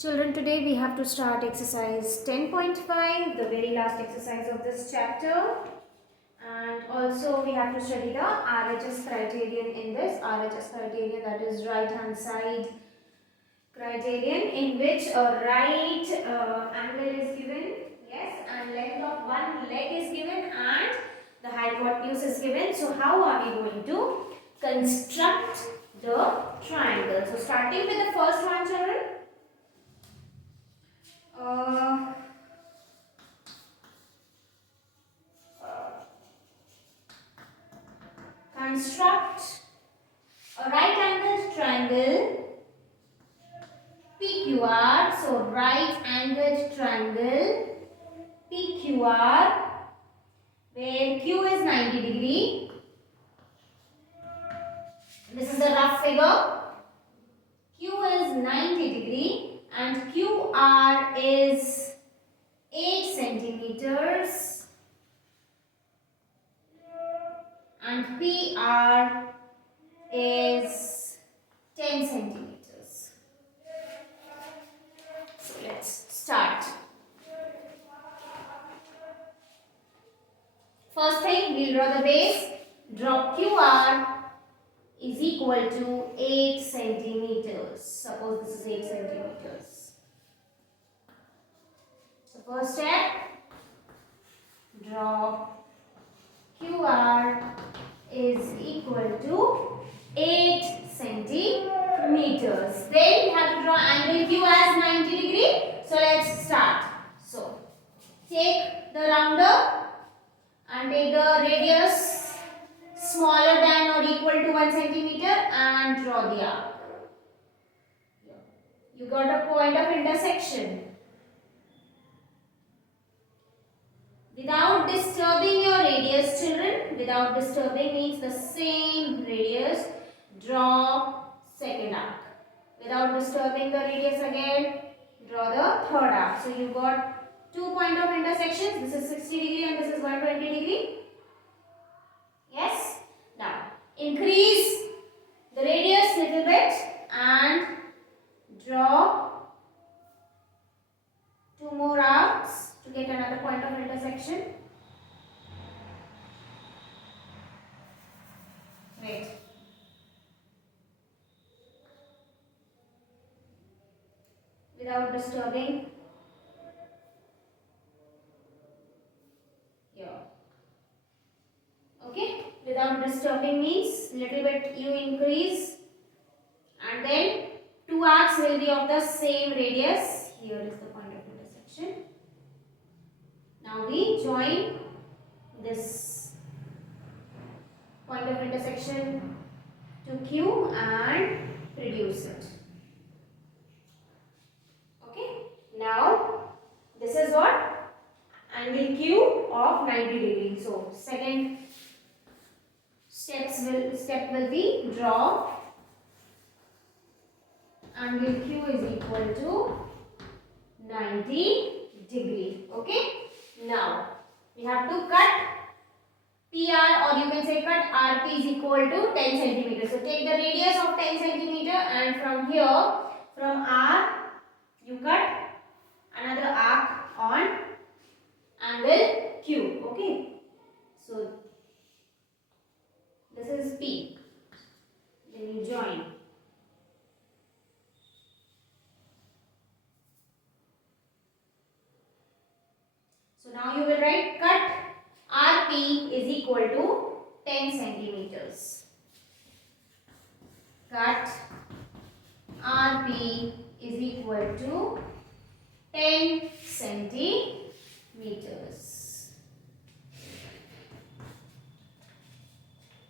Children, today we have to start exercise 10.5, the very last exercise of this chapter. And also we have to study the RHS criterion in this. RHS criterion, that is right hand side criterion, in which a right angle is given, yes, and length of one leg is given and the hypotenuse is given. So how are we going to construct the triangle? So starting with the first one, children. Construct a right angled triangle PQR. So right angled triangle PQR, where Q is 90 degree. This is a rough figure. Q is 90 degree and QR is 8 centimeters and PR is 10 centimeters. So let's start. First thing, we'll draw the base. Draw QR is equal to 8 centimeters. Suppose this is 8 centimeters. So first step, draw QR is equal to 8 centimeters. Then we have to draw angle Q as 90 degree. So let's start. So take the rounder and take the radius smaller than or equal to 1 centimeter and draw the arc. You got a point of intersection. Without disturbing your radius, children, without disturbing means the same radius, draw second arc. Without disturbing the radius again, draw the third arc. So you got 2 points of intersections. This is 60 degree and this is 120 degree. Yes. Now increase the radius little bit and draw 2 more arcs to get another point of intersection. Wait. Without disturbing. Here. Okay. Without disturbing means little bit you increase and then 2 arcs will be of the same radius. Here is the point of intersection. Now we join this point of intersection to Q and reduce it. Okay. Now this is what? Angle Q of 90 degree. So second step will be draw angle Q is equal to 90 degree. Okay. Now we have to cut PR, or you can say cut RP is equal to 10 centimeters. So take the radius of 10 centimeter and from here, from R, you cut another arc on angle Q. Okay. So this is P. Then you join. So now you will write cut RP is equal to 10 centimeters. Cut RP is equal to 10 centimeters.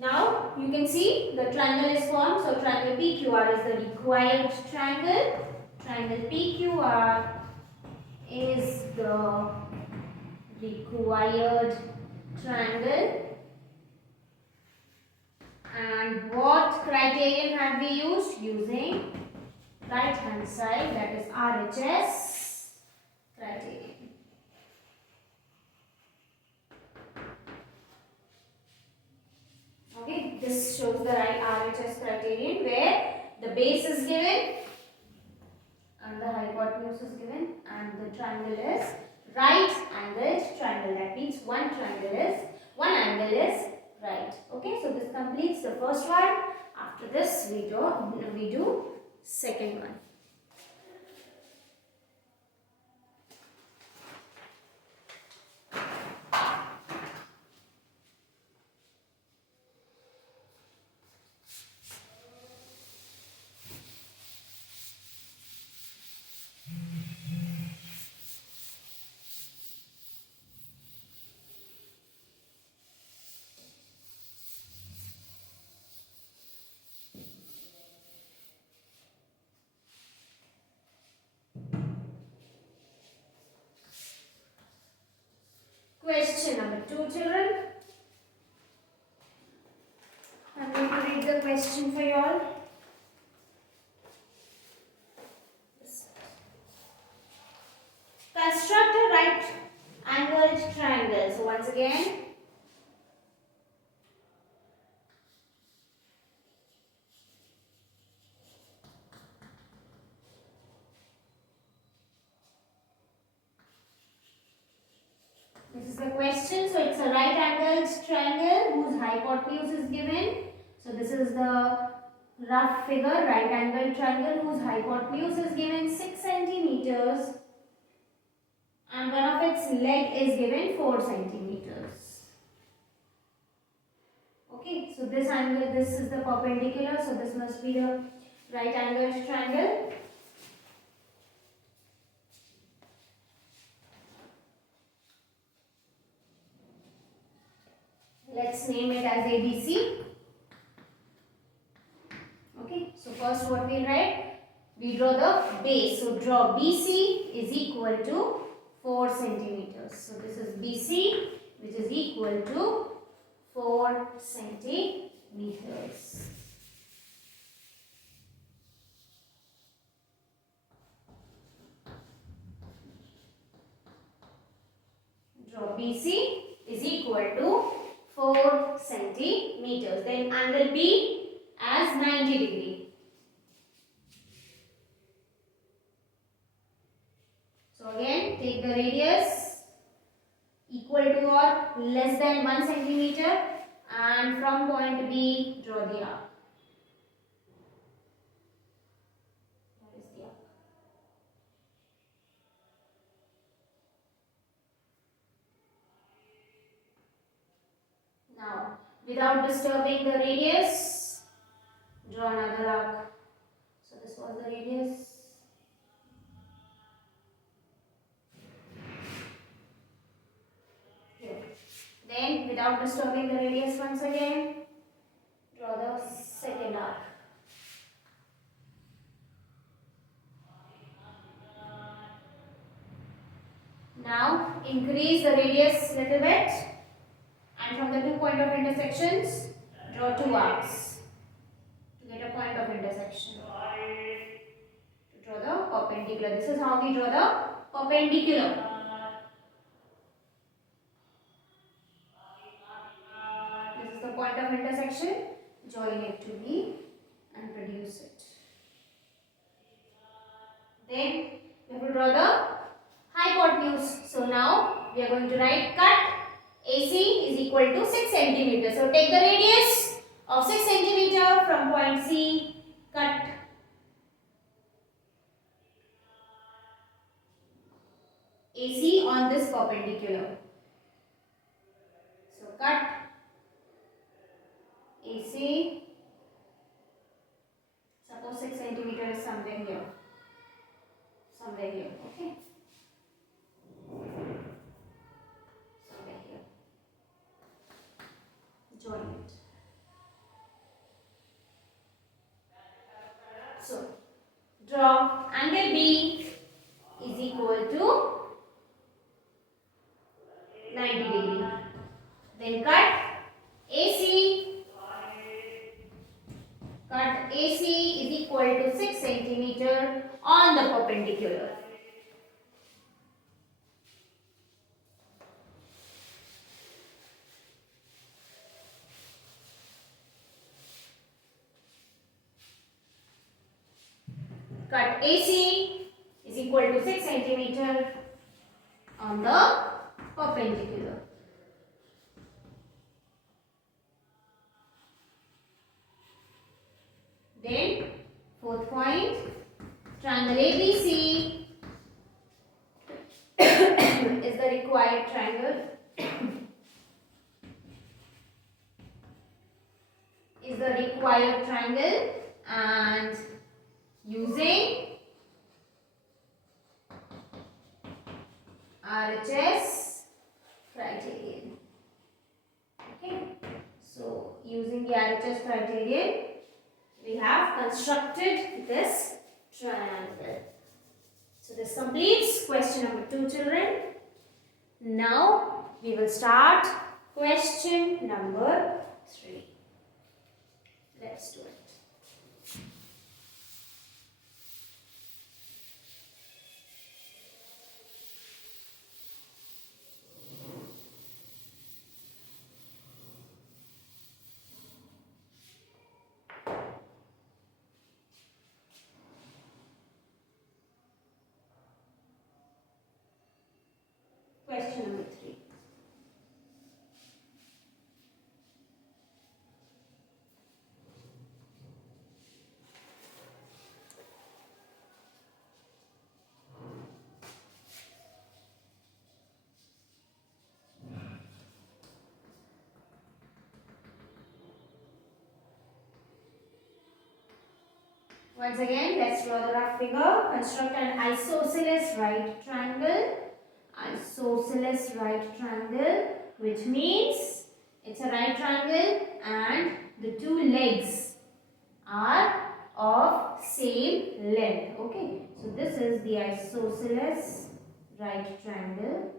Now you can see the triangle is formed. So triangle PQR is the required triangle. Triangle PQR is the required triangle. And what criterion have we used? Using right hand side, that is RHS criterion. Okay, this shows the right RHS criterion where the base is given and the hypotenuse hypotenuse is given, and the triangle is right angled triangle. That means one angle is right. Okay, so this completes the first one. After this we do second one. Question number 2, children. I'm going to read the question for you all. Construct a right angled triangle. So once again, this is the question. So it's a right angled triangle whose hypotenuse is given. So this is the rough figure, right angled triangle whose hypotenuse is given 6 centimeters and one of its leg is given 4 centimeters. Okay, so this angle, this is the perpendicular, so this must be the right angled triangle. Let's name it as ABC. Okay, so first what we write? We draw the base. So draw BC is equal to 4 centimeters. So this is BC, which is equal to 4 centimeters. Draw BC is equal to 4 centimeters. Then angle B as 90 degree. So again, take the radius equal to or less than 1 centimeter, and from point B draw the arc. That is the arc. Now, without disturbing the radius, draw another arc. So this was the radius. Here. Then, without disturbing the radius once again, draw the second arc. Now, increase the radius little bit, and from the 2 point of intersections, draw 2 arcs to get a point of intersection. To draw the perpendicular. This is how we draw the perpendicular. This is the point of intersection. Join it to B and produce it. Then we have to draw the hypotenuse. So now we are going to write cut AC is equal to 6 centimeters. So take the radius of 6 centimeter from point C, cut AC on this perpendicular. So cut AC, suppose 6 centimeter is somewhere here. Somewhere here, okay? Somewhere here. Join it. So, draw angle B is equal to 90 degree. Then cut AC. Cut AC is equal to 6 centimeter on the perpendicular. Cut AC is equal to 6 centimeter on the perpendicular. Then fourth point, triangle ABC is the required triangle. And using RHS criterion. Okay, so using the RHS criterion, we have constructed this triangle. So this completes question number 2, children. Now we will start question number 3. Let's do it. Question number 3. Once again, let's draw the rough figure. Construct an isosceles right triangle. Isosceles right triangle, which means it's a right triangle and the two legs are of same length. Okay, so this is the isosceles right triangle.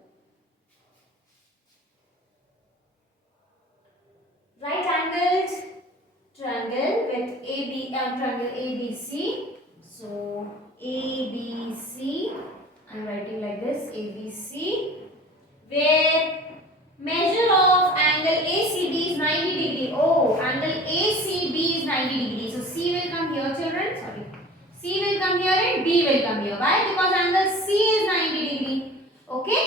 Right angled triangle with triangle ABC. So ABC, I'm writing like this, ABC, where measure of angle ACB is 90 degree. Oh, angle ACB is 90 degree. So C will come here, children. Sorry. C will come here and B will come here. Why? Because angle C is 90 degree. Okay.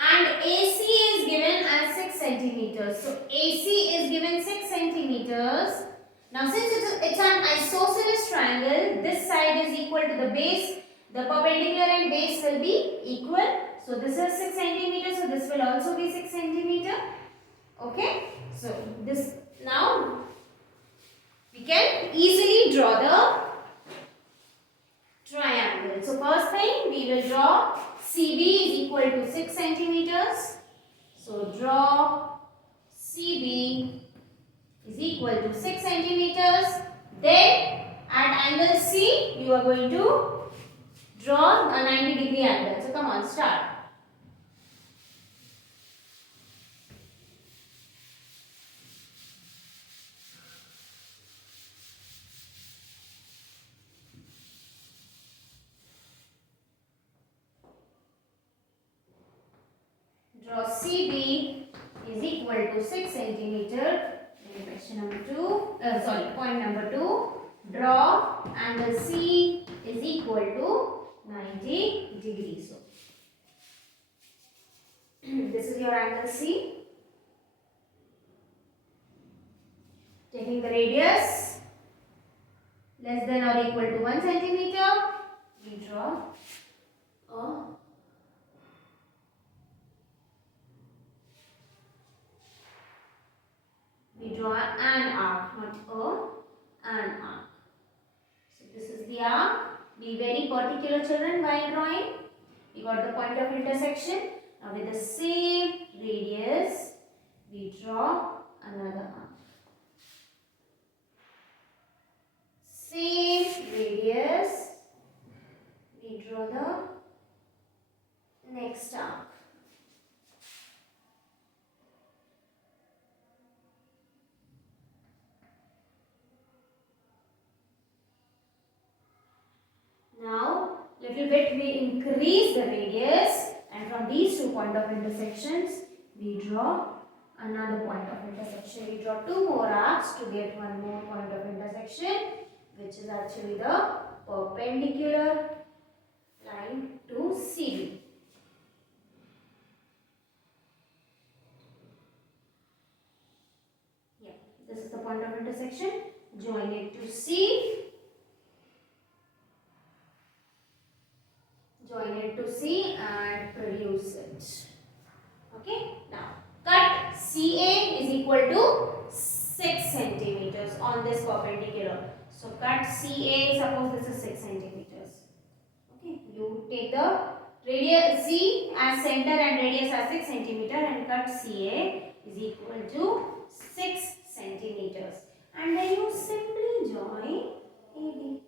And AC is given as 6 centimeters. So AC is given 6 centimeters. Now since it's an isosceles triangle, this side is equal to the base. The perpendicular and base will be equal. So this is 6 centimeters. So this will also be 6 centimeter. Okay. So this now we can easily draw the triangle. So first thing we will draw CB is equal to 6 centimeters. So draw CB is equal to 6 centimeters. Then at angle C you are going to draw a 90 degree angle. So come on, start. Draw CB is equal to 6 centimeter. Question number 2. Point number 2. Draw angle C is equal to 90 degrees. So this is your angle C. Taking the radius less than or equal to 1 centimeter, we draw an arc, not an arc. So this is the arc. Be very particular, children, while drawing. We got the point of intersection. Now with the same radius, we draw another arc. Same radius, we draw the next arc. Now, little bit we increase the radius, and from these 2 point of intersections, we draw another point of intersection. We draw 2 more arcs to get 1 more point of intersection. which is actually the perpendicular line to CD. Yeah, this is the point of intersection. Join it to C. Join it to C and produce it. Okay. Now, cut CA is equal to 6 centimeters on this perpendicular. So, cut CA, suppose this is 6 centimeters. Okay. You take the radius C as center and radius as 6 centimeter and cut CA is equal to 6 centimeters. And then you simply join AB.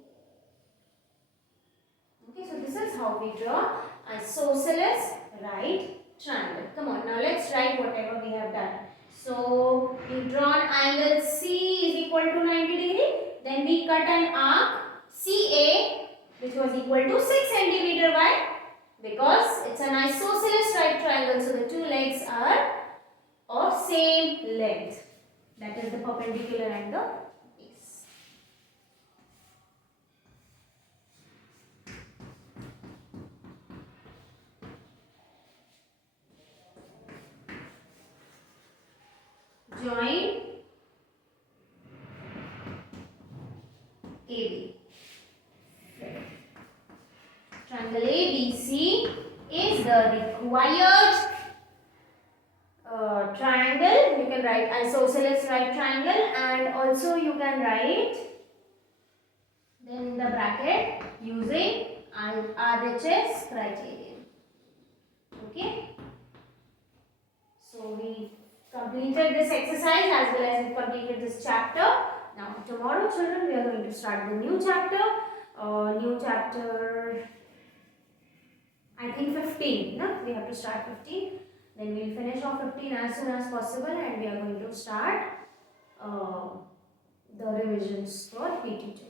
Okay, so this is how we draw isosceles right triangle. Come on, now let's write whatever we have done. So, we drawn angle C is equal to 90 degree. Then we cut an arc CA which was equal to 6 centimeter. Why? Because it's an isosceles right triangle. So, the two legs are of same length. That is the perpendicular and the base. Join AB. Triangle ABC is the required triangle. You can write isosceles right triangle, and also you can write then the bracket using RHS criterion. Okay. So we completed this exercise as well as we completed this chapter. Now tomorrow, children, we are going to start the new chapter. New chapter, I think 15. No? We have to start 15. Then we will finish off 15 as soon as possible, and we are going to start the revisions for PT2.